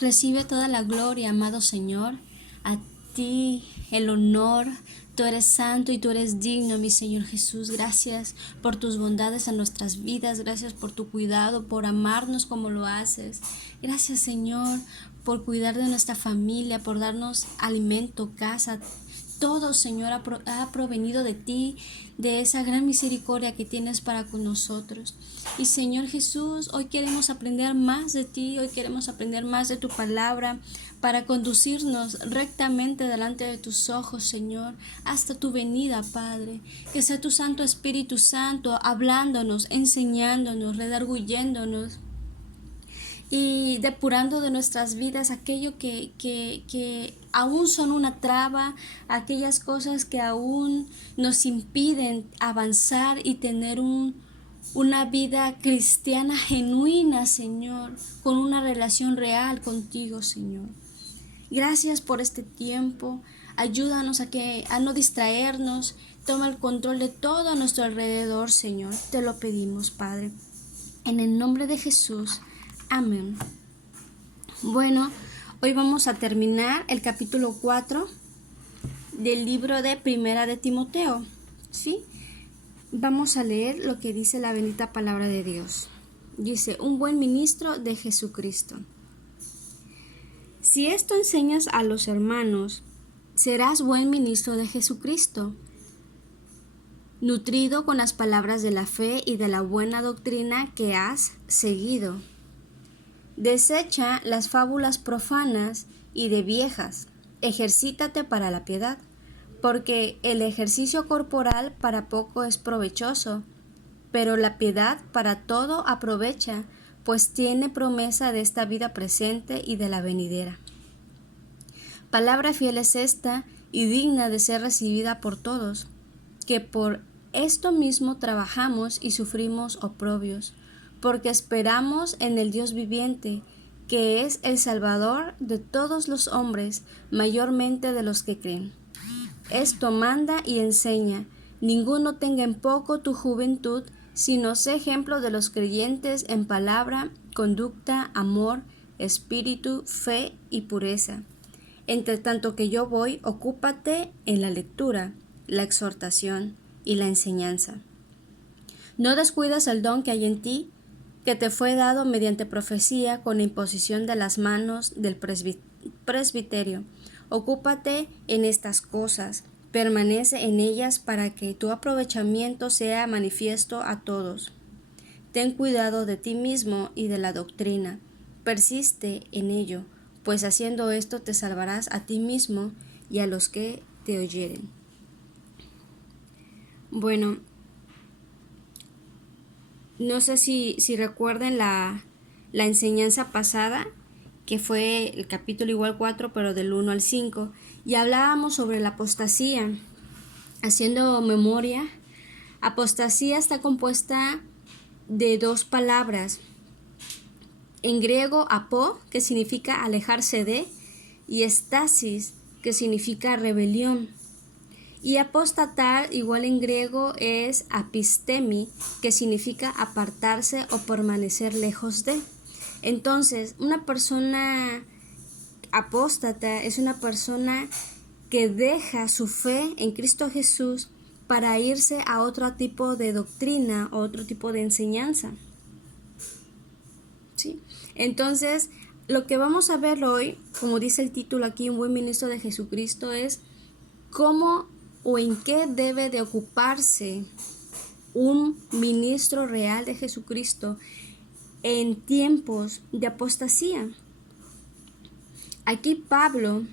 Recibe toda la gloria, amado Señor, a ti el honor. Tú eres santo y tú eres digno, mi Señor Jesús. Gracias por tus bondades en nuestras vidas. Gracias por tu cuidado, por amarnos como lo haces. Gracias, Señor, por cuidar de nuestra familia, por darnos alimento, casa. Todo, Señor, ha provenido de ti, de esa gran misericordia que tienes para con nosotros. Y Señor Jesús, hoy queremos aprender más de ti, hoy queremos aprender más de tu palabra para conducirnos rectamente delante de tus ojos, Señor, hasta tu venida, Padre. Que sea tu Santo Espíritu Santo hablándonos, enseñándonos, redarguyéndonos y depurando de nuestras vidas aquello que aún son una traba, aquellas cosas que aún nos impiden avanzar y tener una vida cristiana genuina, Señor, con una relación real contigo, Señor. Gracias por este tiempo. Ayúdanos a no distraernos. Toma el control de todo a nuestro alrededor, Señor. Te lo pedimos, Padre. En el nombre de Jesús. Amén. Bueno, hoy vamos a terminar el capítulo 4 del libro de Primera de Timoteo, ¿sí? Vamos a leer lo que dice la bendita palabra de Dios. Dice, un buen ministro de Jesucristo. Si esto enseñas a los hermanos, serás buen ministro de Jesucristo, nutrido con las palabras de la fe y de la buena doctrina que has seguido. Desecha las fábulas profanas y de viejas, ejercítate para la piedad, porque el ejercicio corporal para poco es provechoso, pero la piedad para todo aprovecha, pues tiene promesa de esta vida presente y de la venidera. Palabra fiel es esta y digna de ser recibida por todos, que por esto mismo trabajamos y sufrimos oprobios, porque esperamos en el Dios viviente, que es el Salvador de todos los hombres, mayormente de los que creen. Esto manda y enseña, ninguno tenga en poco tu juventud, sino sé ejemplo de los creyentes en palabra, conducta, amor, espíritu, fe y pureza. Entre tanto que yo voy, ocúpate en la lectura, la exhortación y la enseñanza. No descuidas el don que hay en ti, que te fue dado mediante profecía con imposición de las manos del presbiterio. Ocúpate en estas cosas, permanece en ellas para que tu aprovechamiento sea manifiesto a todos. Ten cuidado de ti mismo y de la doctrina, persiste en ello, pues haciendo esto te salvarás a ti mismo y a los que te oyeren. Bueno, no sé si recuerden la enseñanza pasada, que fue el capítulo igual 4, pero del 1 al 5, y hablábamos sobre la apostasía. Haciendo memoria, apostasía está compuesta de dos palabras. En griego, apo, que significa alejarse de, y estasis, que significa rebelión. Y apostatar, igual en griego, es apistemi, que significa apartarse o permanecer lejos de. Entonces, una persona apóstata es una persona que deja su fe en Cristo Jesús para irse a otro tipo de doctrina o otro tipo de enseñanza. ¿Sí? Entonces, lo que vamos a ver hoy, como dice el título aquí, un buen ministro de Jesucristo, es cómo o en qué debe de ocuparse un ministro real de Jesucristo en tiempos de apostasía. Aquí Pablo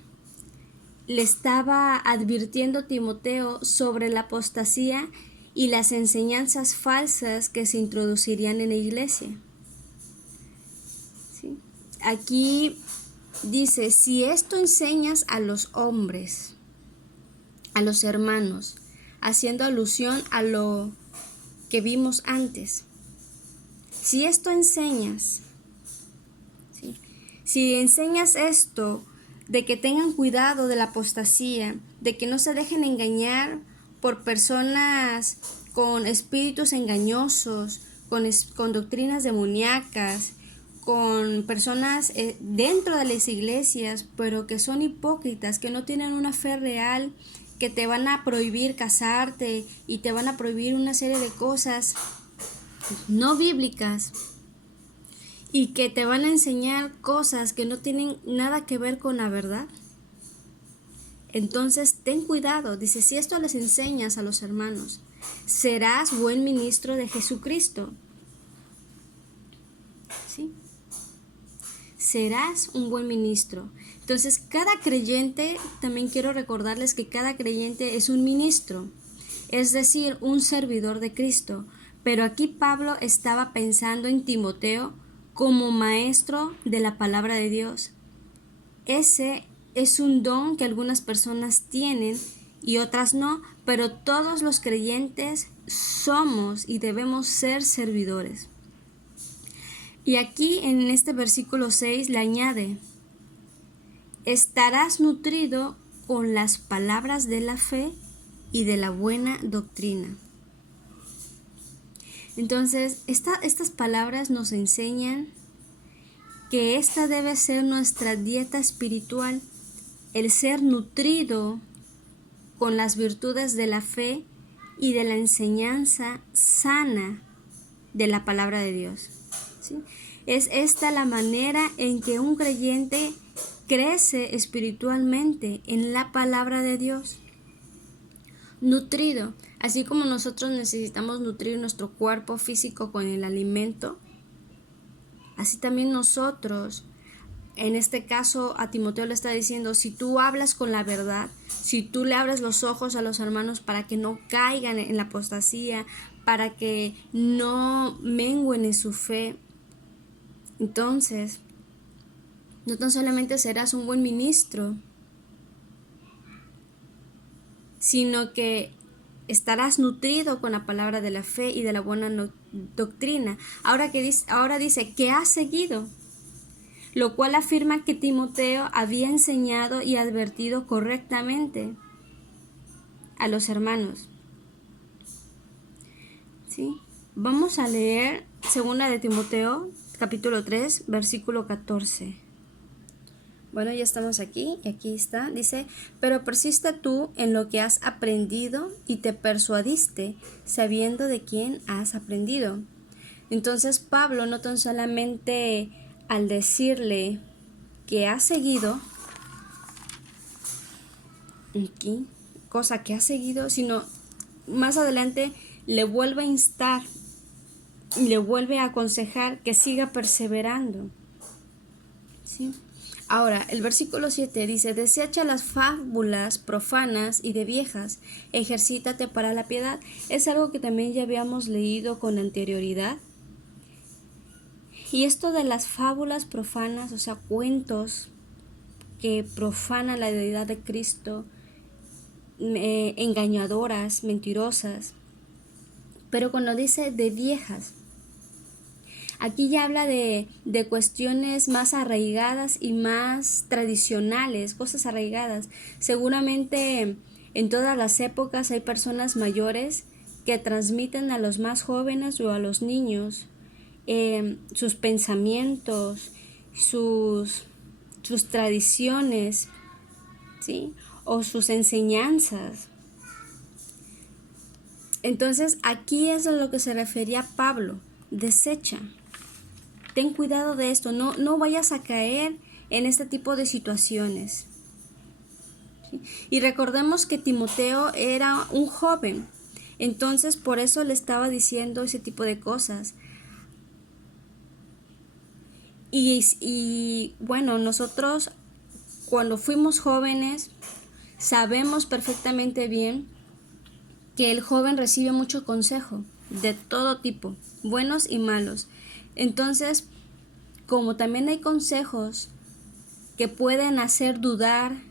le estaba advirtiendo a Timoteo sobre la apostasía y las enseñanzas falsas que se introducirían en la iglesia. ¿Sí? Aquí dice, si esto enseñas a los hombres, a los hermanos, haciendo alusión a lo que vimos antes. Si esto enseñas, ¿sí? Si enseñas esto, de que tengan cuidado de la apostasía, de que no se dejen engañar por personas con espíritus engañosos, con doctrinas demoníacas, con personas dentro de las iglesias, pero que son hipócritas, que no tienen una fe real, que te van a prohibir casarte y te van a prohibir una serie de cosas no bíblicas y que te van a enseñar cosas que no tienen nada que ver con la verdad. Entonces ten cuidado, dice, si esto les enseñas a los hermanos, serás buen ministro de Jesucristo. ¿Sí? Serás un buen ministro. Entonces cada creyente, también quiero recordarles que cada creyente es un ministro, es decir, un servidor de Cristo. Pero aquí Pablo estaba pensando en Timoteo como maestro de la palabra de Dios. Ese es un don que algunas personas tienen y otras no, pero todos los creyentes somos y debemos ser servidores. Y aquí en este versículo 6 le añade, estarás nutrido con las palabras de la fe y de la buena doctrina. Entonces, estas palabras nos enseñan que esta debe ser nuestra dieta espiritual, el ser nutrido con las virtudes de la fe y de la enseñanza sana de la palabra de Dios. ¿Sí? Es esta la manera en que un creyente crece espiritualmente en la palabra de Dios. Nutrido, así como nosotros necesitamos nutrir nuestro cuerpo físico con el alimento, así también nosotros, en este caso a Timoteo le está diciendo, si tú hablas con la verdad, si tú le abres los ojos a los hermanos para que no caigan en la apostasía, para que no menguen en su fe, entonces no tan solamente serás un buen ministro, sino que estarás nutrido con la palabra de la fe y de la buena doctrina. Ahora dice que has seguido, lo cual afirma que Timoteo había enseñado y advertido correctamente a los hermanos. ¿Sí? Vamos a leer 2 de Timoteo, capítulo 3, versículo 14. Bueno, ya estamos aquí, y aquí está, dice, pero persiste tú en lo que has aprendido y te persuadiste, sabiendo de quién has aprendido. Entonces Pablo no tan solamente al decirle que ha seguido, aquí, cosa que ha seguido, sino más adelante le vuelve a instar y le vuelve a aconsejar que siga perseverando. ¿Sí? Ahora, el versículo 7 dice, desecha las fábulas profanas y de viejas, ejercítate para la piedad. Es algo que también ya habíamos leído con anterioridad. Y esto de las fábulas profanas, o sea, cuentos que profanan la deidad de Cristo, engañadoras, mentirosas, pero cuando dice de viejas, aquí ya habla de cuestiones más arraigadas y más tradicionales, cosas arraigadas. Seguramente en todas las épocas hay personas mayores que transmiten a los más jóvenes o a los niños sus pensamientos, sus tradiciones, ¿sí? O sus enseñanzas. Entonces aquí es a lo que se refería Pablo, desecha. Ten cuidado de esto, no vayas a caer en este tipo de situaciones. ¿Sí? Y recordemos que Timoteo era un joven, entonces por eso le estaba diciendo ese tipo de cosas. Y bueno, nosotros cuando fuimos jóvenes sabemos perfectamente bien que el joven recibe mucho consejo de todo tipo, buenos y malos. Entonces, como también hay consejos que pueden hacer dudar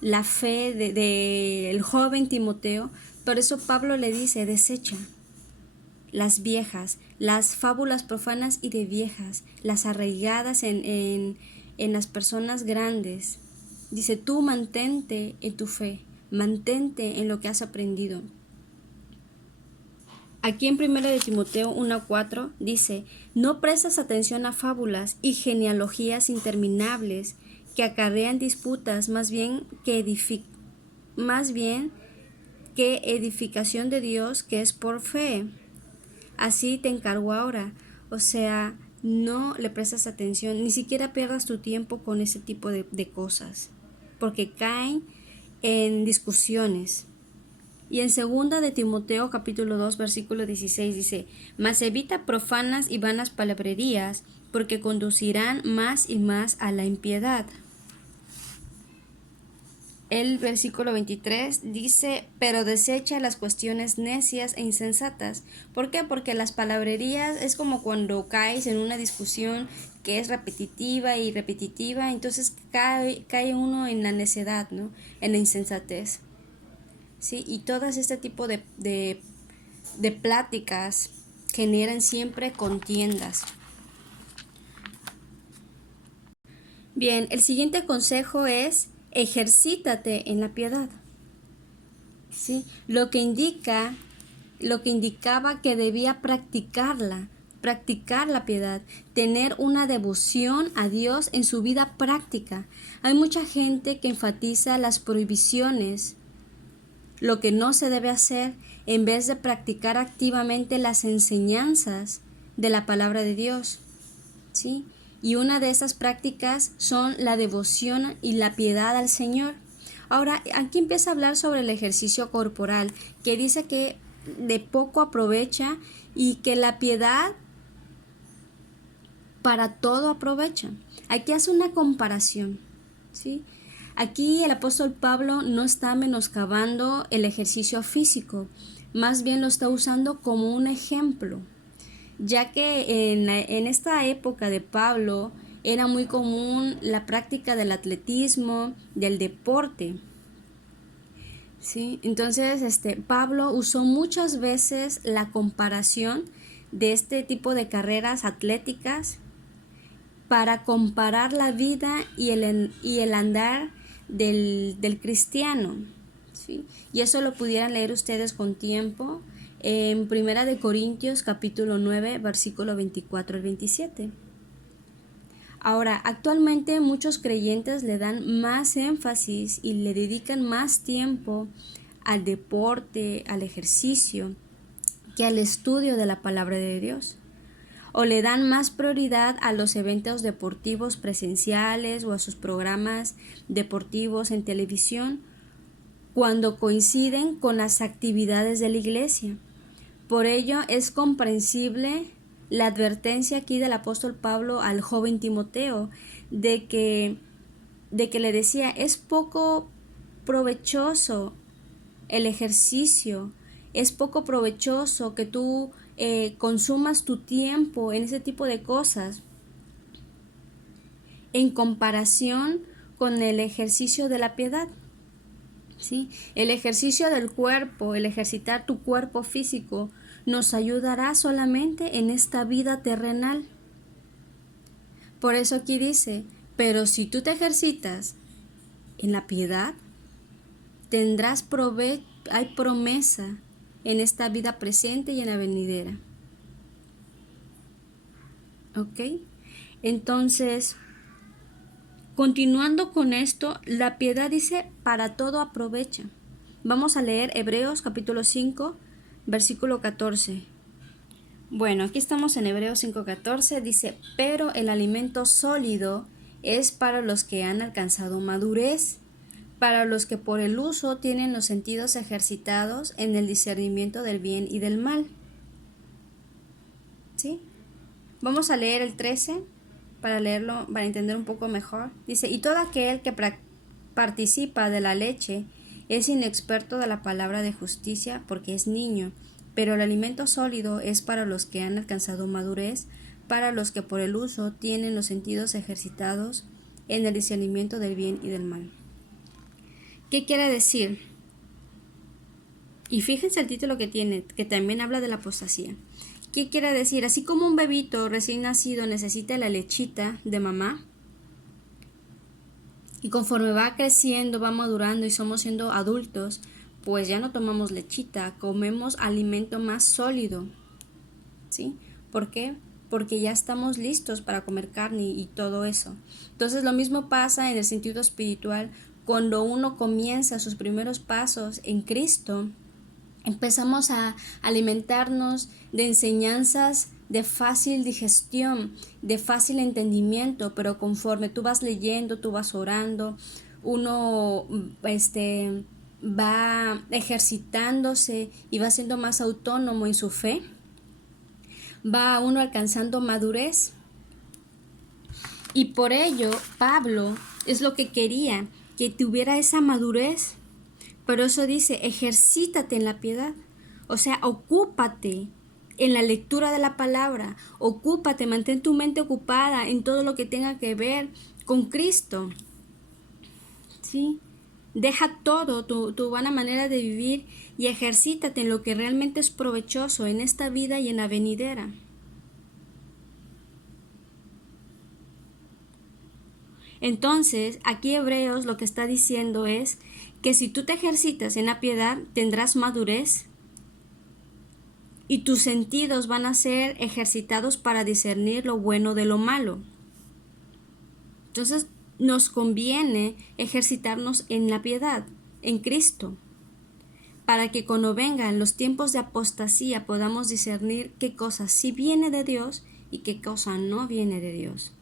la fe del joven Timoteo, por eso Pablo le dice, desecha las viejas, las fábulas profanas y de viejas, las arraigadas en las personas grandes. Dice, tú mantente en tu fe, mantente en lo que has aprendido. Aquí en 1 de Timoteo 1:4 dice, no prestas atención a fábulas y genealogías interminables que acarrean disputas, más bien que edificación de Dios, que es por fe. Así te encargo ahora. O sea, no le prestas atención, ni siquiera pierdas tu tiempo con ese tipo de cosas, porque caen en discusiones. Y en 2 de Timoteo capítulo 2 versículo 16 dice, mas evita profanas y vanas palabrerías, porque conducirán más y más a la impiedad. El versículo 23 dice, pero desecha las cuestiones necias e insensatas. ¿Por qué? Porque las palabrerías es como cuando caes en una discusión que es repetitiva y repetitiva, entonces cae uno en la necedad, ¿no? En la insensatez. ¿Sí? Y todas este tipo de pláticas generan siempre contiendas. Bien, el siguiente consejo es ejercítate en la piedad. ¿Sí? Lo que indicaba que debía practicar la piedad, tener una devoción a Dios en su vida práctica. Hay mucha gente que enfatiza las prohibiciones, lo que no se debe hacer, en vez de practicar activamente las enseñanzas de la palabra de Dios. ¿Sí? Y una de esas prácticas son la devoción y la piedad al Señor. Ahora, aquí empieza a hablar sobre el ejercicio corporal, que dice que de poco aprovecha y que la piedad para todo aprovecha. Aquí hace una comparación, ¿sí? Aquí el apóstol Pablo no está menoscabando el ejercicio físico, más bien lo está usando como un ejemplo, ya que en esta época de Pablo era muy común la práctica del atletismo, del deporte. ¿Sí? Entonces, Pablo usó muchas veces la comparación de este tipo de carreras atléticas para comparar la vida y el andar del cristiano. ¿Sí? Y eso lo pudieran leer ustedes con tiempo en 1 de Corintios capítulo 9 versículo 24 al 27. Ahora, actualmente muchos creyentes le dan más énfasis y le dedican más tiempo al deporte, al ejercicio, que al estudio de la palabra de Dios. O le dan más prioridad a los eventos deportivos presenciales o a sus programas deportivos en televisión cuando coinciden con las actividades de la iglesia. Por ello es comprensible la advertencia aquí del apóstol Pablo al joven Timoteo de que le decía, es poco provechoso el ejercicio, es poco provechoso que tú consumas tu tiempo en ese tipo de cosas en comparación con el ejercicio de la piedad. ¿Sí? El ejercicio del cuerpo, el ejercitar tu cuerpo físico, nos ayudará solamente en esta vida terrenal. Por eso aquí dice, pero si tú te ejercitas en la piedad, tendrás hay promesa en esta vida presente y en la venidera. ¿Ok? Entonces, continuando con esto, la piedad dice, para todo aprovecha. Vamos a leer Hebreos capítulo 5, versículo 14. Bueno, aquí estamos en Hebreos 5:14, dice, pero el alimento sólido es para los que han alcanzado madurez, para los que por el uso tienen los sentidos ejercitados en el discernimiento del bien y del mal. ¿Sí? Vamos a leer el 13 para leerlo, para entender un poco mejor. Dice, y todo aquel que participa de la leche es inexperto de la palabra de justicia porque es niño, pero el alimento sólido es para los que han alcanzado madurez, para los que por el uso tienen los sentidos ejercitados en el discernimiento del bien y del mal. ¿Qué quiere decir? Y fíjense el título que tiene, que también habla de la apostasía. ¿Qué quiere decir? Así como un bebito recién nacido necesita la lechita de mamá, y conforme va creciendo, va madurando y somos siendo adultos, pues ya no tomamos lechita, comemos alimento más sólido, ¿sí? ¿Por qué? Porque ya estamos listos para comer carne y todo eso. Entonces lo mismo pasa en el sentido espiritual. Cuando uno comienza sus primeros pasos en Cristo, empezamos a alimentarnos de enseñanzas de fácil digestión, de fácil entendimiento, pero conforme tú vas leyendo, tú vas orando, uno va ejercitándose y va siendo más autónomo en su fe, va uno alcanzando madurez. Y por ello Pablo es lo que quería, que tuviera esa madurez. Pero eso dice, ejercítate en la piedad. O sea, ocúpate en la lectura de la palabra, ocúpate, mantén tu mente ocupada en todo lo que tenga que ver con Cristo. ¿Sí? Deja todo, tu vana manera de vivir y ejercítate en lo que realmente es provechoso en esta vida y en la venidera. Entonces, aquí Hebreos lo que está diciendo es que si tú te ejercitas en la piedad, tendrás madurez y tus sentidos van a ser ejercitados para discernir lo bueno de lo malo. Entonces, nos conviene ejercitarnos en la piedad, en Cristo, para que cuando vengan los tiempos de apostasía podamos discernir qué cosa sí viene de Dios y qué cosa no viene de Dios.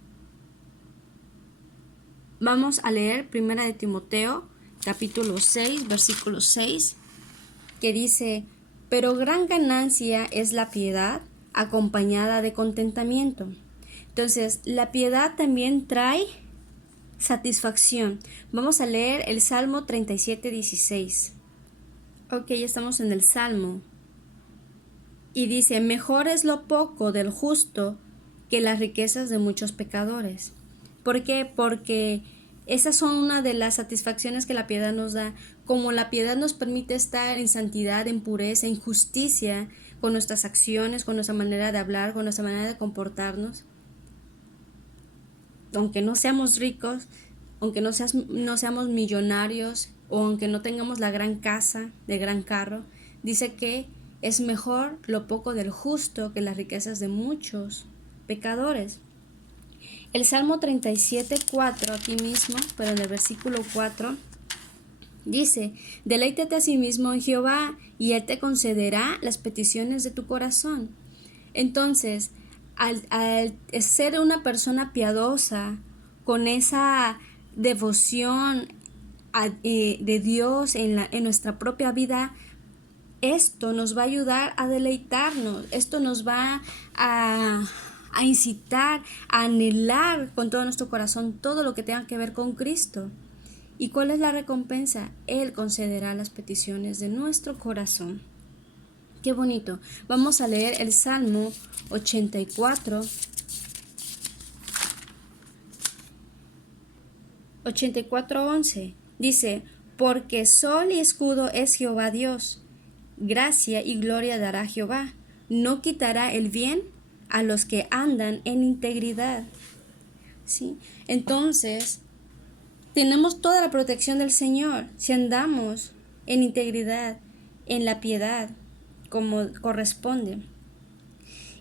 Vamos a leer 1 de Timoteo, capítulo 6, versículo 6, que dice: pero gran ganancia es la piedad acompañada de contentamiento. Entonces, la piedad también trae satisfacción. Vamos a leer el Salmo 37, 16. Ok, ya estamos en el Salmo. Y dice: mejor es lo poco del justo que las riquezas de muchos pecadores. ¿Por qué? Porque esas son una de las satisfacciones que la piedad nos da. Como la piedad nos permite estar en santidad, en pureza, en justicia, con nuestras acciones, con nuestra manera de hablar, con nuestra manera de comportarnos. Aunque no seamos ricos, aunque no seamos millonarios, o aunque no tengamos la gran casa, el gran carro, dice que es mejor lo poco del justo que las riquezas de muchos pecadores. El Salmo 37, 4, aquí mismo, pero en el versículo 4, dice: deleítate a sí mismo en Jehová, y Él te concederá las peticiones de tu corazón. Entonces, al ser una persona piadosa, con esa devoción de Dios en nuestra propia vida, esto nos va a ayudar a deleitarnos, esto nos va a incitar, a anhelar con todo nuestro corazón todo lo que tenga que ver con Cristo. ¿Y cuál es la recompensa? Él concederá las peticiones de nuestro corazón. Qué bonito. Vamos a leer el Salmo 84. 84:11. Dice: porque sol y escudo es Jehová Dios. Gracia y gloria dará Jehová. No quitará el bien a los que andan en integridad. ¿Sí? Entonces, tenemos toda la protección del Señor si andamos en integridad, en la piedad, como corresponde.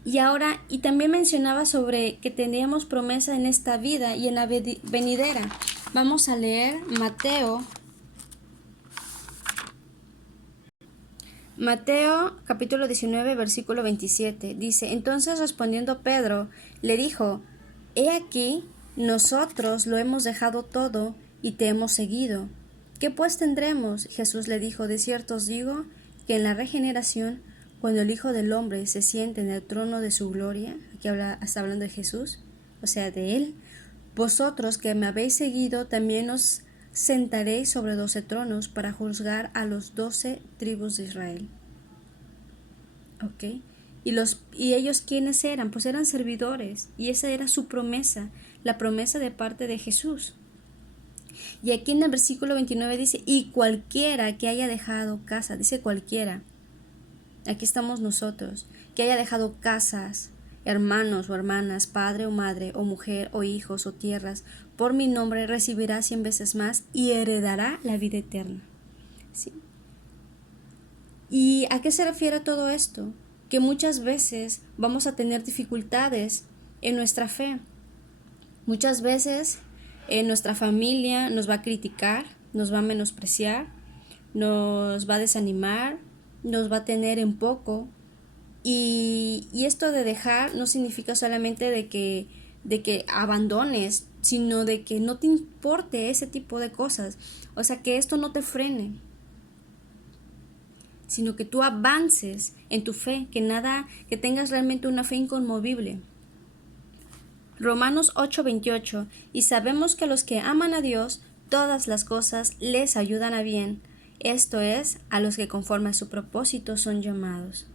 Y ahora, y también mencionaba sobre que tendríamos promesa en esta vida y en la venidera. Vamos a leer Mateo capítulo 19, versículo 27. Dice: entonces respondiendo Pedro, le dijo: he aquí, nosotros lo hemos dejado todo y te hemos seguido. ¿Qué pues tendremos? Jesús le dijo: de cierto os digo que en la regeneración, cuando el Hijo del Hombre se siente en el trono de su gloria, aquí está hablando de Jesús, o sea, de Él, vosotros que me habéis seguido también os sentaréis sobre 12 tronos para juzgar a los 12 tribus de Israel. ¿Ok? ¿Y ellos quiénes eran? Pues eran servidores, y esa era su promesa, la promesa de parte de Jesús. Y aquí en el versículo 29 dice: y cualquiera que haya dejado casa, dice cualquiera, aquí estamos nosotros, que haya dejado casas, hermanos o hermanas, padre o madre, o mujer o hijos o tierras, por mi nombre recibirá 100 veces más y heredará la vida eterna. ¿Sí? ¿Y a qué se refiere todo esto? Que muchas veces vamos a tener dificultades en nuestra fe. Muchas veces nuestra familia nos va a criticar, nos va a menospreciar, nos va a desanimar, nos va a tener en poco. Y esto de dejar no significa solamente de que abandones, sino de que no te importe ese tipo de cosas. O sea, que esto no te frene, sino que tú avances en tu fe, que tengas realmente una fe inconmovible. Romanos 8:28, y sabemos que a los que aman a Dios, todas las cosas les ayudan a bien, esto es, a los que conforme a su propósito son llamados.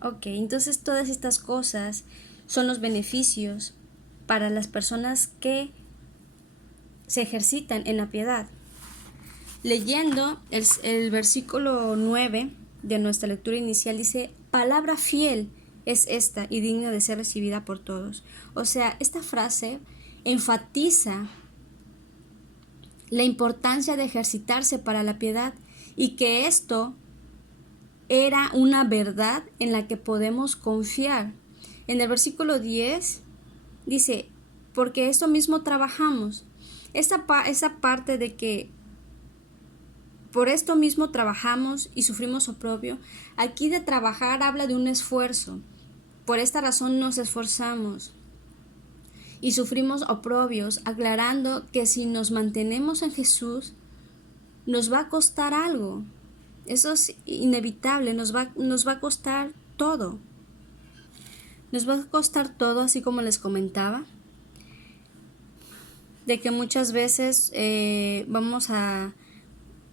Ok, entonces todas estas cosas son los beneficios para las personas que se ejercitan en la piedad. Leyendo el versículo 9 de nuestra lectura inicial dice, palabra fiel es esta y digna de ser recibida por todos. O sea, esta frase enfatiza la importancia de ejercitarse para la piedad y que esto era una verdad en la que podemos confiar. En el versículo 10 dice, porque esto mismo trabajamos. Esa parte de que por esto mismo trabajamos y sufrimos oprobio, aquí de trabajar habla de un esfuerzo. Por esta razón nos esforzamos y sufrimos oprobios, aclarando que si nos mantenemos en Jesús, nos va a costar algo. Eso es inevitable, nos va a costar todo. Nos va a costar todo, así como les comentaba, de que muchas veces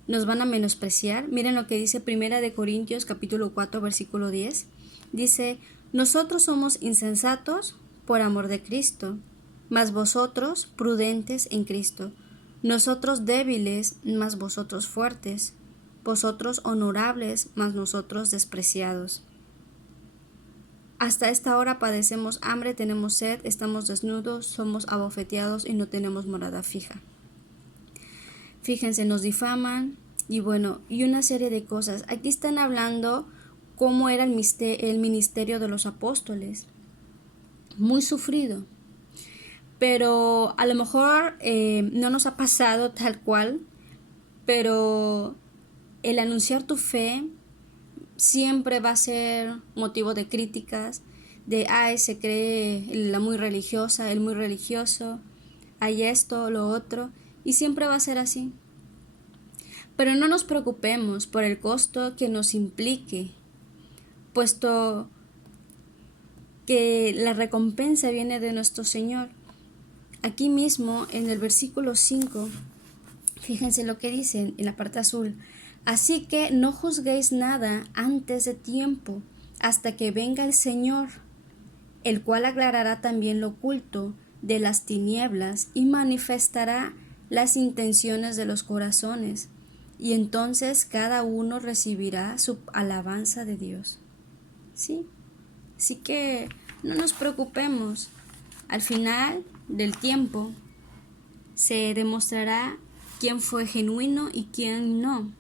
nos van a menospreciar. Miren lo que dice 1 Corintios capítulo 4 versículo 10. Dice, nosotros somos insensatos por amor de Cristo, mas vosotros prudentes en Cristo. Nosotros débiles, mas vosotros fuertes. Vosotros honorables, mas nosotros despreciados. Hasta esta hora padecemos hambre, tenemos sed, estamos desnudos, somos abofeteados y no tenemos morada fija. Fíjense, nos difaman y bueno, y una serie de cosas. Aquí están hablando cómo era el ministerio de los apóstoles. Muy sufrido. Pero a lo mejor no nos ha pasado tal cual, pero el anunciar tu fe siempre va a ser motivo de críticas, de se cree la muy religiosa, el muy religioso, hay esto, lo otro, y siempre va a ser así. Pero no nos preocupemos por el costo que nos implique, puesto que la recompensa viene de nuestro Señor. Aquí mismo en el versículo 5, fíjense lo que dice en la parte azul. Así que no juzguéis nada antes de tiempo, hasta que venga el Señor, el cual aclarará también lo oculto de las tinieblas y manifestará las intenciones de los corazones, y entonces cada uno recibirá su alabanza de Dios. ¿Sí? Así que no nos preocupemos. Al final del tiempo se demostrará quién fue genuino y quién no.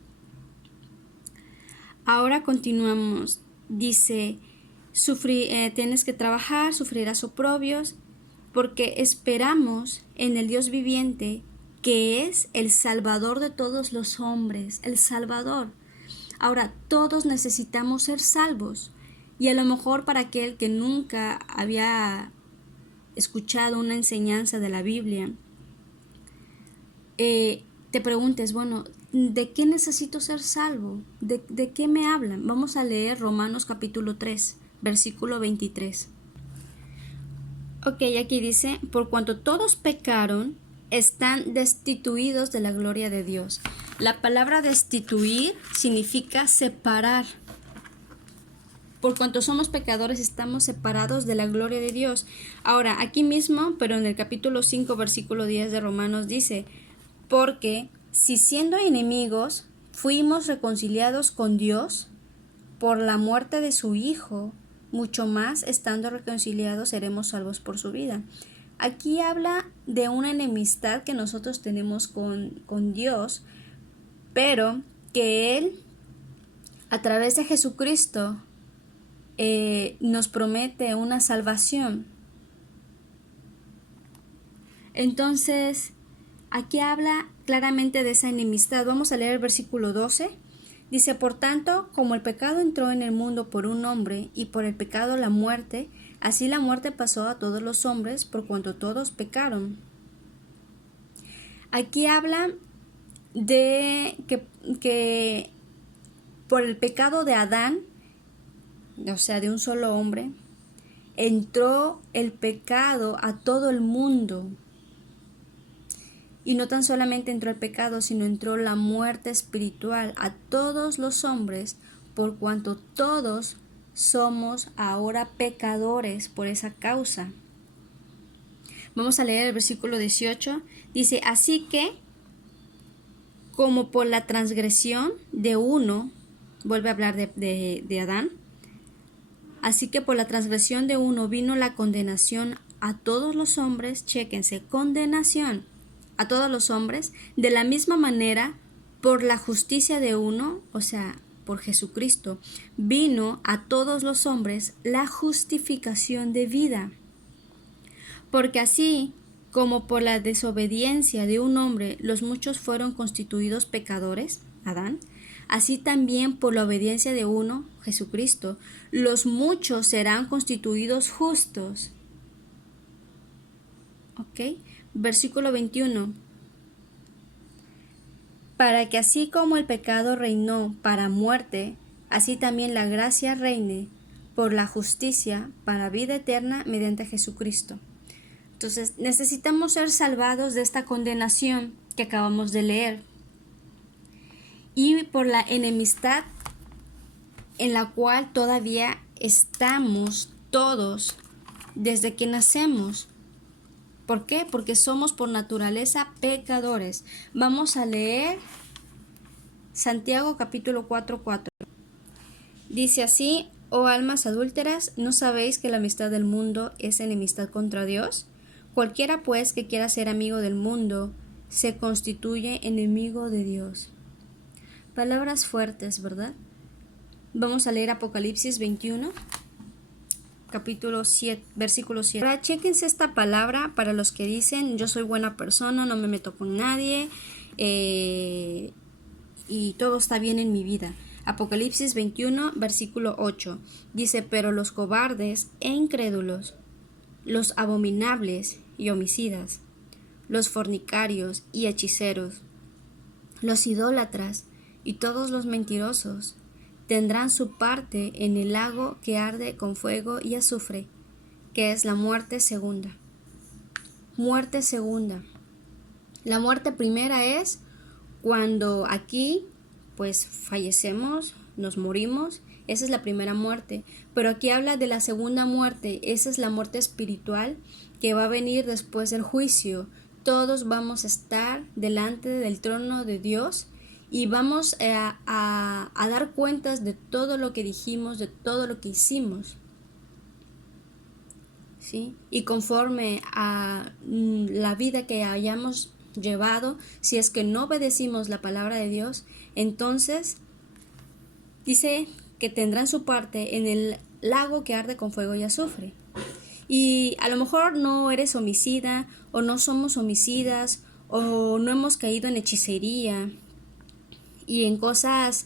Ahora continuamos. Dice, tienes que trabajar, sufrirás oprobios, porque esperamos en el Dios viviente, que es el Salvador de todos los hombres, el Salvador. Ahora, todos necesitamos ser salvos, y a lo mejor para aquel que nunca había escuchado una enseñanza de la Biblia, te preguntes, bueno, ¿de qué necesito ser salvo? ¿De qué me hablan? Vamos a leer Romanos capítulo 3, versículo 23. Ok, aquí dice, por cuanto todos pecaron, están destituidos de la gloria de Dios. La palabra destituir significa separar. Por cuanto somos pecadores, estamos separados de la gloria de Dios. Ahora, aquí mismo, pero en el capítulo 5, versículo 10 de Romanos dice, porque si siendo enemigos fuimos reconciliados con Dios por la muerte de su Hijo, mucho más estando reconciliados seremos salvos por su vida. Aquí habla de una enemistad que nosotros tenemos con Dios, pero que Él a través de Jesucristo nos promete una salvación. Entonces, aquí habla claramente de esa enemistad. Vamos a leer el versículo 12. Dice, por tanto, como el pecado entró en el mundo por un hombre, y por el pecado la muerte, así la muerte pasó a todos los hombres, por cuanto todos pecaron. Aquí habla de que por el pecado de Adán, o sea, de un solo hombre, entró el pecado a todo el mundo. Y no tan solamente entró el pecado, sino entró la muerte espiritual a todos los hombres, por cuanto todos somos ahora pecadores por esa causa. Vamos a leer el versículo 18. Dice, así que, como por la transgresión de uno, vuelve a hablar de Adán, así que por la transgresión de uno vino la condenación a todos los hombres, chéquense, condenación a todos los hombres, de la misma manera, por la justicia de uno, o sea, por Jesucristo, vino a todos los hombres la justificación de vida. Porque así como por la desobediencia de un hombre los muchos fueron constituidos pecadores, Adán, así también por la obediencia de uno, Jesucristo, los muchos serán constituidos justos. ¿Ok? Versículo 21. Para que así como el pecado reinó para muerte, así también la gracia reine por la justicia para vida eterna mediante Jesucristo. Entonces necesitamos ser salvados de esta condenación que acabamos de leer y por la enemistad en la cual todavía estamos todos desde que nacemos. ¿Por qué? Porque somos por naturaleza pecadores. Vamos a leer Santiago capítulo 4:4. Dice así, oh almas adúlteras, ¿no sabéis que la amistad del mundo es enemistad contra Dios? Cualquiera pues que quiera ser amigo del mundo se constituye enemigo de Dios. Palabras fuertes, ¿verdad? Vamos a leer Apocalipsis 21. Capítulo 7, versículo 7. Ahora chéquense esta palabra para los que dicen yo soy buena persona, no me meto con nadie y todo está bien en mi vida. Apocalipsis 21, versículo 8. Dice, pero los cobardes e incrédulos, los abominables y homicidas, los fornicarios y hechiceros, los idólatras y todos los mentirosos, tendrán su parte en el lago que arde con fuego y azufre, que es la muerte segunda. Muerte segunda. La muerte primera es cuando aquí, pues fallecemos, nos morimos, esa es la primera muerte. Pero aquí habla de la segunda muerte, esa es la muerte espiritual que va a venir después del juicio. Todos vamos a estar delante del trono de Dios y vamos a dar cuentas de todo lo que dijimos, de todo lo que hicimos. ¿Sí? Y conforme a la vida que hayamos llevado, si es que no obedecimos la palabra de Dios, entonces dice que tendrán su parte en el lago que arde con fuego y azufre. Y a lo mejor no eres homicida, o no somos homicidas, o no hemos caído en hechicería y en cosas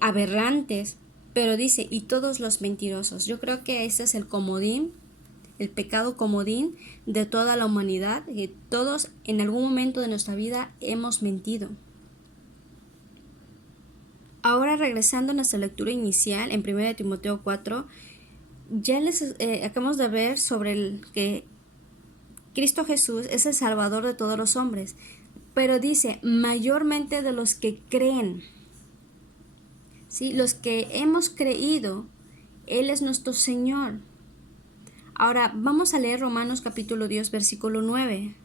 aberrantes, pero dice, y todos los mentirosos. Yo creo que ese es el comodín, el pecado comodín de toda la humanidad, que todos en algún momento de nuestra vida hemos mentido. Ahora regresando a nuestra lectura inicial en 1 Timoteo 4, ya les acabamos de ver sobre que Cristo Jesús es el Salvador de todos los hombres, pero dice, mayormente de los que creen. ¿Sí? Los que hemos creído, Él es nuestro Señor. Ahora vamos a leer Romanos capítulo 10, versículo 9.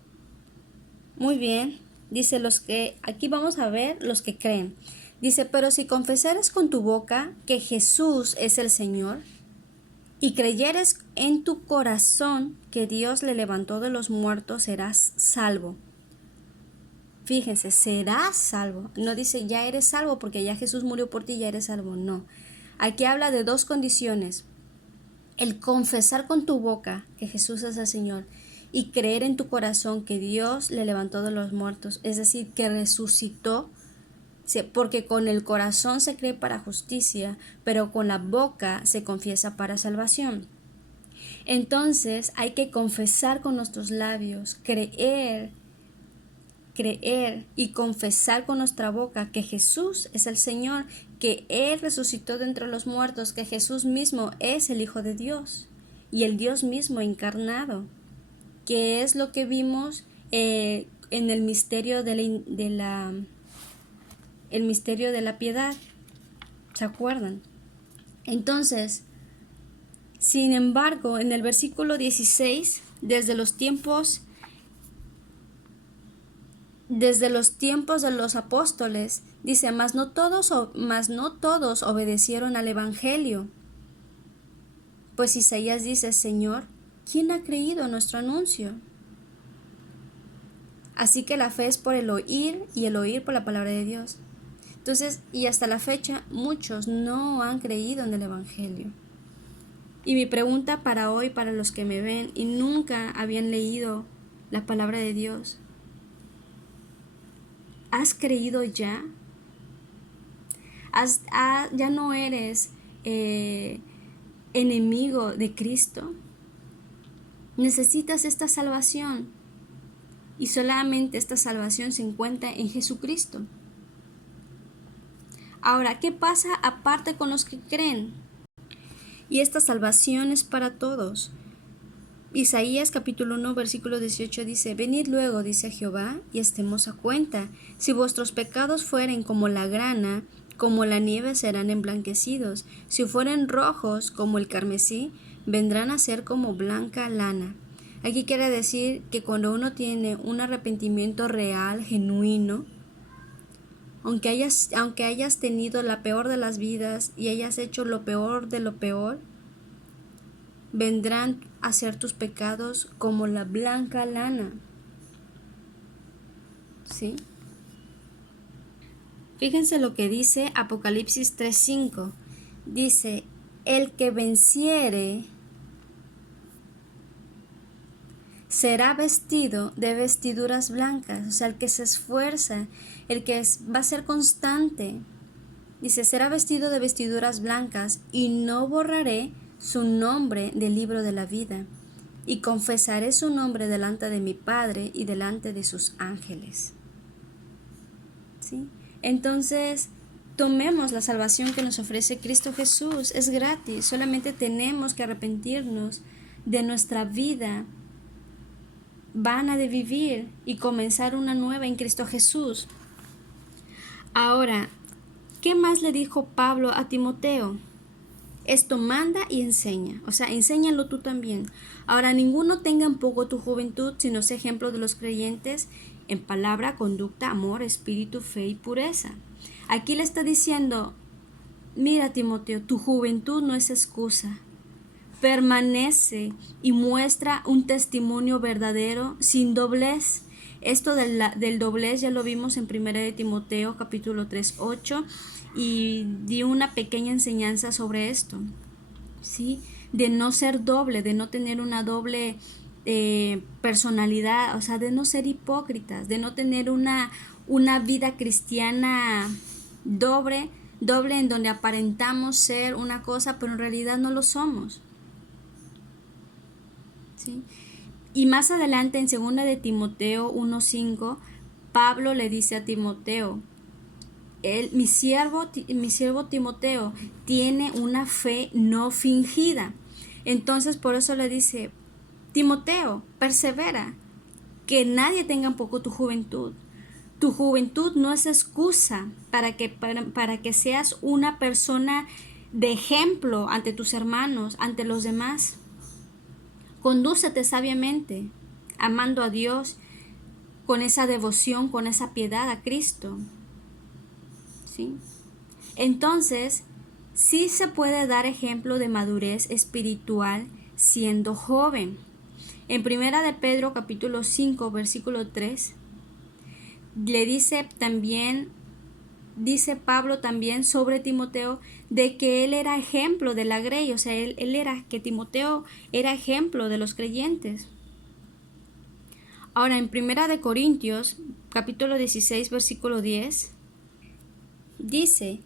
Muy bien, dice aquí vamos a ver los que creen. Dice, pero si confesares con tu boca que Jesús es el Señor, y creyeres en tu corazón que Dios le levantó de los muertos, serás salvo. Fíjense, serás salvo. No dice ya eres salvo porque ya Jesús murió por ti, ya eres salvo. No. Aquí habla de dos condiciones. El confesar con tu boca que Jesús es el Señor y creer en tu corazón que Dios le levantó de los muertos, es decir, que resucitó, porque con el corazón se cree para justicia, pero con la boca se confiesa para salvación. Entonces hay que confesar con nuestros labios, creer y confesar con nuestra boca que Jesús es el Señor, que Él resucitó de entre los muertos, que Jesús mismo es el Hijo de Dios y el Dios mismo encarnado, que es lo que vimos en el misterio el misterio de la piedad. ¿Se acuerdan? Entonces, sin embargo, en el versículo 16, desde los tiempos de los apóstoles, dice, mas no todos obedecieron al Evangelio. Pues Isaías dice, Señor, ¿quién ha creído nuestro anuncio? Así que la fe es por el oír y el oír por la palabra de Dios. Entonces, y hasta la fecha, muchos no han creído en el Evangelio. Y mi pregunta para hoy, para los que me ven y nunca habían leído la palabra de Dios, ¿has creído ya? ¿Ya no eres enemigo de Cristo? Necesitas esta salvación y solamente esta salvación se encuentra en Jesucristo. Ahora, ¿qué pasa aparte con los que creen? Y esta salvación es para todos. Isaías capítulo 1 versículo 18 dice, venid luego, dice Jehová, y estemos a cuenta. Si vuestros pecados fueren como la grana, como la nieve serán emblanquecidos. Si fueren rojos como el carmesí, vendrán a ser como blanca lana. Aquí quiere decir que cuando uno tiene un arrepentimiento real, genuino, aunque hayas tenido la peor de las vidas y hayas hecho lo peor de lo peor, vendrán a ser tus pecados como la blanca lana. ¿Sí? Fíjense lo que dice Apocalipsis 3:5. Dice, el que venciere será vestido de vestiduras blancas. O sea, el que se esfuerza, el que va a ser constante. Dice, será vestido de vestiduras blancas y no borraré su nombre del libro de la vida, y confesaré su nombre delante de mi Padre y delante de sus ángeles. ¿Sí? Entonces, tomemos la salvación que nos ofrece Cristo Jesús. Es gratis, solamente tenemos que arrepentirnos de nuestra vida vana de vivir y comenzar una nueva en Cristo Jesús. Ahora, ¿qué más le dijo Pablo a Timoteo? Esto manda y enseña, o sea, enséñalo tú también. Ahora, ninguno tenga en poco tu juventud, sino sea ejemplo de los creyentes en palabra, conducta, amor, espíritu, fe y pureza. Aquí le está diciendo, mira Timoteo, tu juventud no es excusa. Permanece y muestra un testimonio verdadero sin doblez. Esto del doblez ya lo vimos en 1 de Timoteo capítulo 3:8 y di una pequeña enseñanza sobre esto, ¿sí? De no ser doble, de no tener una doble personalidad, o sea, de no ser hipócritas, de no tener una vida cristiana doble en donde aparentamos ser una cosa, pero en realidad no lo somos. ¿Sí? Y más adelante en 2 de Timoteo 1:5, Pablo le dice a Timoteo, mi siervo Timoteo tiene una fe no fingida. Entonces por eso le dice, Timoteo, persevera, que nadie tenga en poco tu juventud. Tu juventud no es excusa para que seas una persona de ejemplo ante tus hermanos, ante los demás. Condúcete sabiamente, amando a Dios con esa devoción, con esa piedad a Cristo. ¿Sí? Entonces, sí se puede dar ejemplo de madurez espiritual siendo joven. En 1 de Pedro capítulo 5 versículo 3, le dice también, dice Pablo también sobre Timoteo, de que él era ejemplo de la grey, o sea, que Timoteo era ejemplo de los creyentes. Ahora, en Primera de Corintios, capítulo 16, versículo 10, dice: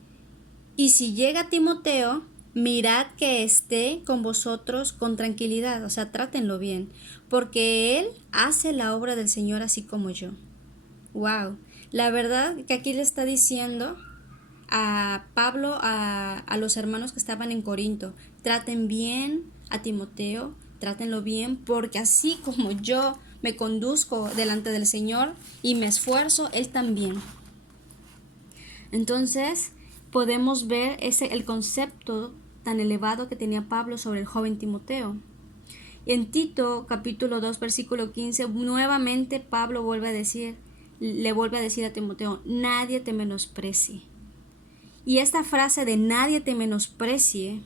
y si llega Timoteo, mirad que esté con vosotros con tranquilidad, o sea, trátenlo bien, porque él hace la obra del Señor así como yo. Wow, la verdad que aquí le está diciendo a Pablo, a los hermanos que estaban en Corinto: traten bien a Timoteo, trátenlo bien, porque así como yo me conduzco delante del Señor y me esfuerzo, él también. Entonces podemos ver el concepto tan elevado que tenía Pablo sobre el joven Timoteo. En Tito capítulo 2 versículo 15 nuevamente Pablo le vuelve a decir a Timoteo: nadie te menosprecie. Y esta frase de nadie te menosprecie,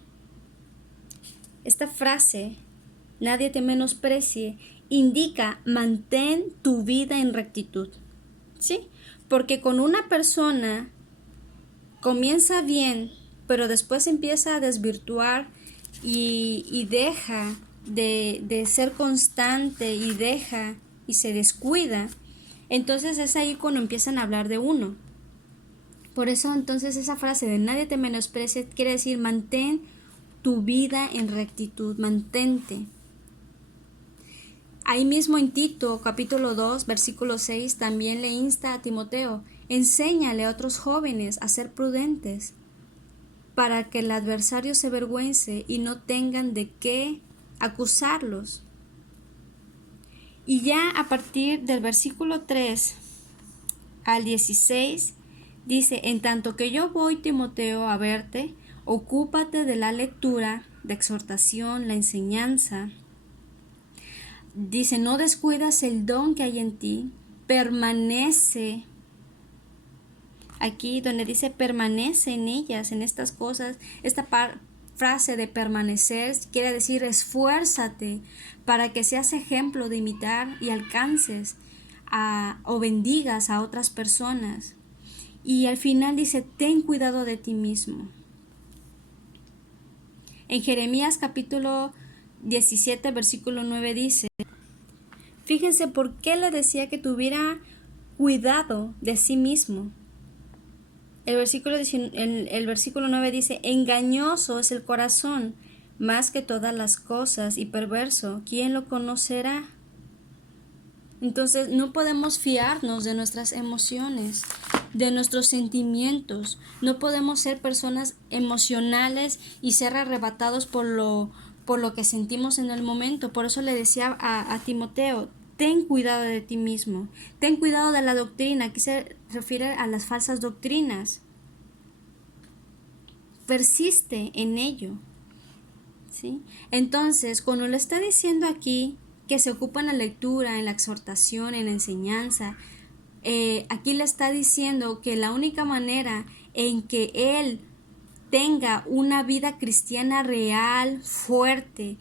nadie te menosprecie, indica mantén tu vida en rectitud, ¿sí? Porque con una persona comienza bien, pero después empieza a desvirtuar y deja de ser constante y se descuida, entonces es ahí cuando empiezan a hablar de uno. Por eso entonces esa frase de nadie te menosprecie quiere decir mantén tu vida en rectitud, mantente. Ahí mismo en Tito capítulo 2 versículo 6 también le insta a Timoteo: enséñale a otros jóvenes a ser prudentes, para que el adversario se avergüence y no tengan de qué acusarlos. Y ya a partir del versículo 3 al 16 dice: en tanto que yo voy, Timoteo, a verte, ocúpate de la lectura, de exhortación, la enseñanza. Dice: no descuidas el don que hay en ti, permanece. Aquí donde dice permanece en ellas, en estas cosas, esta frase de permanecer quiere decir esfuérzate para que seas ejemplo de imitar y alcances o bendigas a otras personas. Y al final dice: ten cuidado de ti mismo. En Jeremías capítulo 17 versículo 9 dice: fíjense por qué le decía que tuviera cuidado de sí mismo. El versículo 9 dice: engañoso es el corazón más que todas las cosas y perverso, ¿quién lo conocerá? Entonces no podemos fiarnos de nuestras emociones, de nuestros sentimientos. No podemos ser personas emocionales y ser arrebatados por lo que sentimos en el momento. Por eso le decía a Timoteo: ten cuidado de ti mismo, ten cuidado de la doctrina. Aquí se refiere a las falsas doctrinas. Persiste en ello, ¿sí? Entonces, cuando le está diciendo aquí que se ocupa en la lectura, en la exhortación, en la enseñanza, aquí le está diciendo que la única manera en que él tenga una vida cristiana real, fuerte,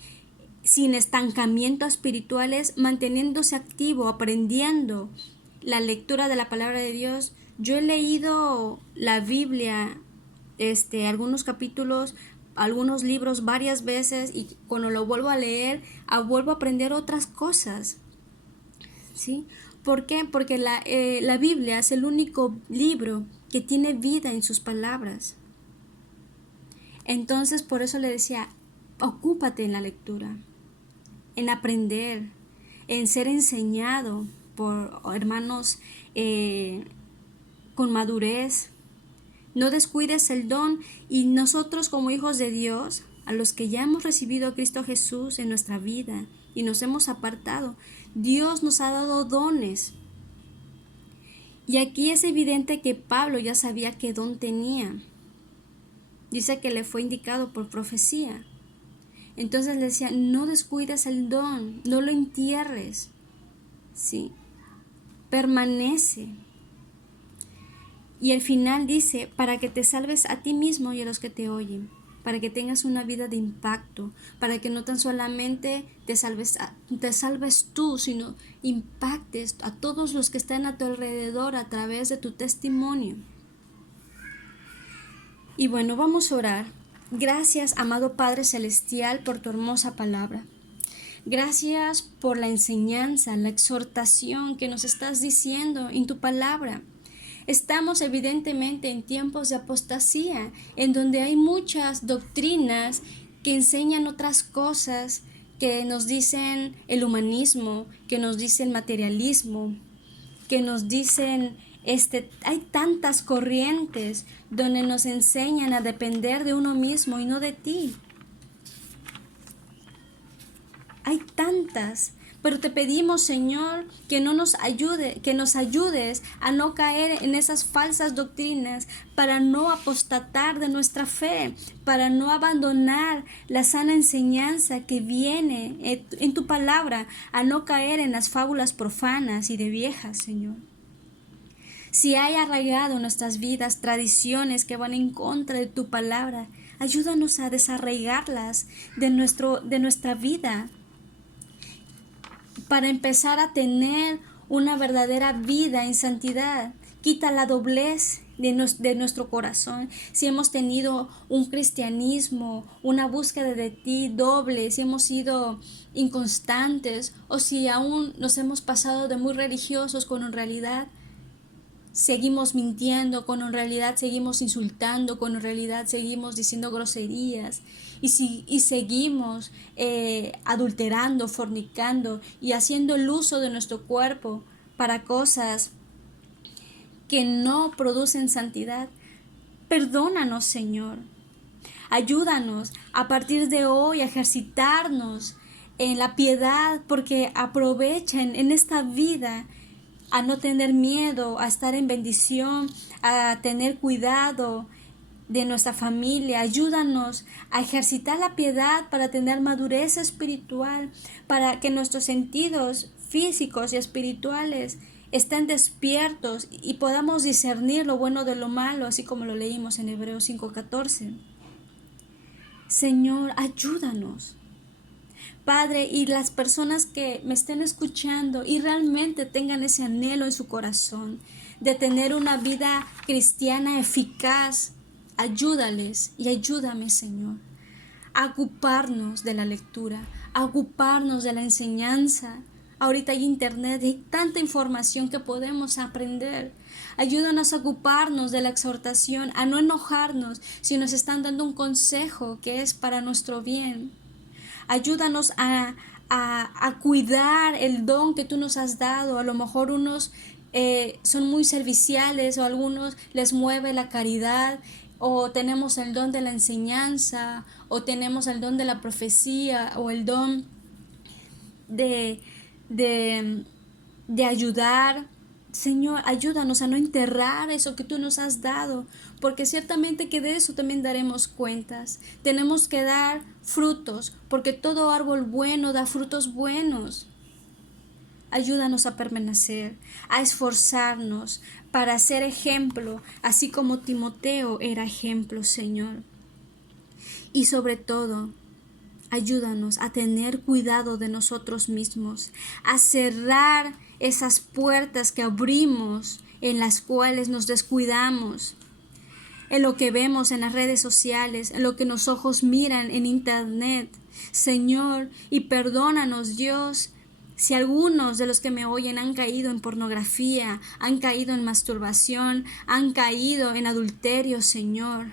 sin estancamiento espiritual, es manteniéndose activo, aprendiendo la lectura de la palabra de Dios. Yo he leído la Biblia, algunos capítulos, algunos libros varias veces, y cuando lo vuelvo a leer, vuelvo a aprender otras cosas, ¿sí? ¿Por qué? Porque la Biblia es el único libro que tiene vida en sus palabras. Entonces, por eso le decía: ocúpate en la lectura, en aprender, en ser enseñado por hermanos con madurez. No descuides el don. Y nosotros, como hijos de Dios, a los que ya hemos recibido a Cristo Jesús en nuestra vida y nos hemos apartado, Dios nos ha dado dones. Y aquí es evidente que Pablo ya sabía qué don tenía. Dice que le fue indicado por profecía. Entonces le decía: no descuides el don, no lo entierres, ¿sí? Permanece. Y al final dice: para que te salves a ti mismo y a los que te oyen. para que tengas una vida de impacto, para que no tan solamente te salves tú, sino impactes a todos los que están a tu alrededor a través de tu testimonio. Y bueno, vamos a orar. Gracias, amado Padre Celestial, por tu hermosa palabra. Gracias por la enseñanza, la exhortación que nos estás diciendo en tu palabra. Estamos evidentemente en tiempos de apostasía, en donde hay muchas doctrinas que enseñan otras cosas, que nos dicen el humanismo, que nos dicen el materialismo, que nos dicen, hay tantas corrientes donde nos enseñan a depender de uno mismo y no de ti. Hay tantas, pero te pedimos, Señor, que nos ayudes a no caer en esas falsas doctrinas, para no apostatar de nuestra fe, para no abandonar la sana enseñanza que viene en tu palabra, a no caer en las fábulas profanas y de viejas, Señor. Si hay arraigado en nuestras vidas tradiciones que van en contra de tu palabra, ayúdanos a desarraigarlas de nuestra vida, para empezar a tener una verdadera vida en santidad. Quita la doblez de nuestro corazón. Si hemos tenido un cristianismo, una búsqueda de ti doble, si hemos sido inconstantes, o si aún nos hemos pasado de muy religiosos cuando en realidad seguimos mintiendo, cuando en realidad seguimos insultando, cuando en realidad seguimos diciendo groserías, y seguimos adulterando, fornicando y haciendo el uso de nuestro cuerpo para cosas que no producen santidad. Perdónanos, Señor. Ayúdanos a partir de hoy a ejercitarnos en la piedad, porque aprovechen en esta vida a no tener miedo, a estar en bendición, a tener cuidado de nuestra familia. Ayúdanos a ejercitar la piedad para tener madurez espiritual, para que nuestros sentidos físicos y espirituales estén despiertos y podamos discernir lo bueno de lo malo, así como lo leímos en Hebreos 5:14. Señor, ayúdanos. Padre, y las personas que me estén escuchando y realmente tengan ese anhelo en su corazón de tener una vida cristiana eficaz, ayúdales y ayúdame, Señor, a ocuparnos de la lectura, a ocuparnos de la enseñanza. Ahorita hay internet y hay tanta información que podemos aprender. Ayúdanos a ocuparnos de la exhortación, a no enojarnos si nos están dando un consejo que es para nuestro bien. Ayúdanos a cuidar el don que tú nos has dado. A lo mejor unos son muy serviciales, o a algunos les mueve la caridad, o tenemos el don de la enseñanza, o tenemos el don de la profecía, o el don de ayudar. Señor, ayúdanos a no enterrar eso que tú nos has dado, porque ciertamente que de eso también daremos cuentas. Tenemos que dar frutos, porque todo árbol bueno da frutos buenos. Ayúdanos a permanecer, a esforzarnos para ser ejemplo, así como Timoteo era ejemplo, Señor. Y sobre todo, ayúdanos a tener cuidado de nosotros mismos, a cerrar esas puertas que abrimos, en las cuales nos descuidamos, en lo que vemos en las redes sociales, en lo que los ojos miran en internet. Señor, y perdónanos, Dios, si algunos de los que me oyen han caído en pornografía, han caído en masturbación, han caído en adulterio, Señor,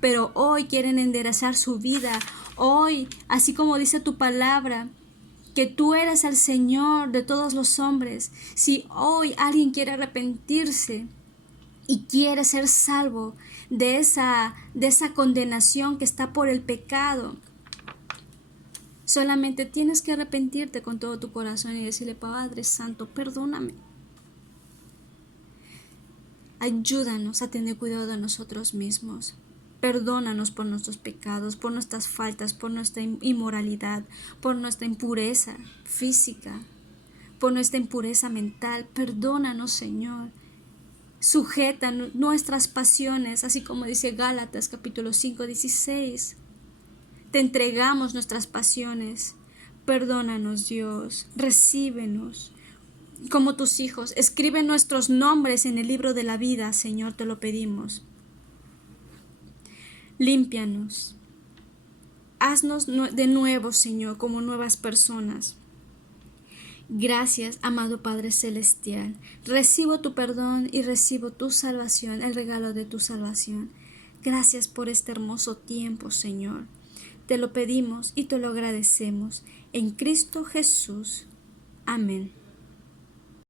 pero hoy quieren enderezar su vida. Hoy, así como dice tu palabra, que tú eres el Señor de todos los hombres. Si hoy alguien quiere arrepentirse y quiere ser salvo de esa condenación que está por el pecado, solamente tienes que arrepentirte con todo tu corazón y decirle: Padre Santo, perdóname. Ayúdanos a tener cuidado de nosotros mismos. Perdónanos por nuestros pecados, por nuestras faltas, por nuestra inmoralidad, por nuestra impureza física, por nuestra impureza mental. Perdónanos, Señor. Sujeta nuestras pasiones, así como dice Gálatas capítulo 5:16. Te entregamos nuestras pasiones. Perdónanos, Dios. Recíbenos como tus hijos. Escribe nuestros nombres en el libro de la vida, Señor, te lo pedimos. Límpianos. Haznos de nuevo, Señor, como nuevas personas. Gracias, amado Padre Celestial. Recibo tu perdón y recibo tu salvación, el regalo de tu salvación. Gracias por este hermoso tiempo, Señor. Te lo pedimos y te lo agradecemos. En Cristo Jesús. Amén.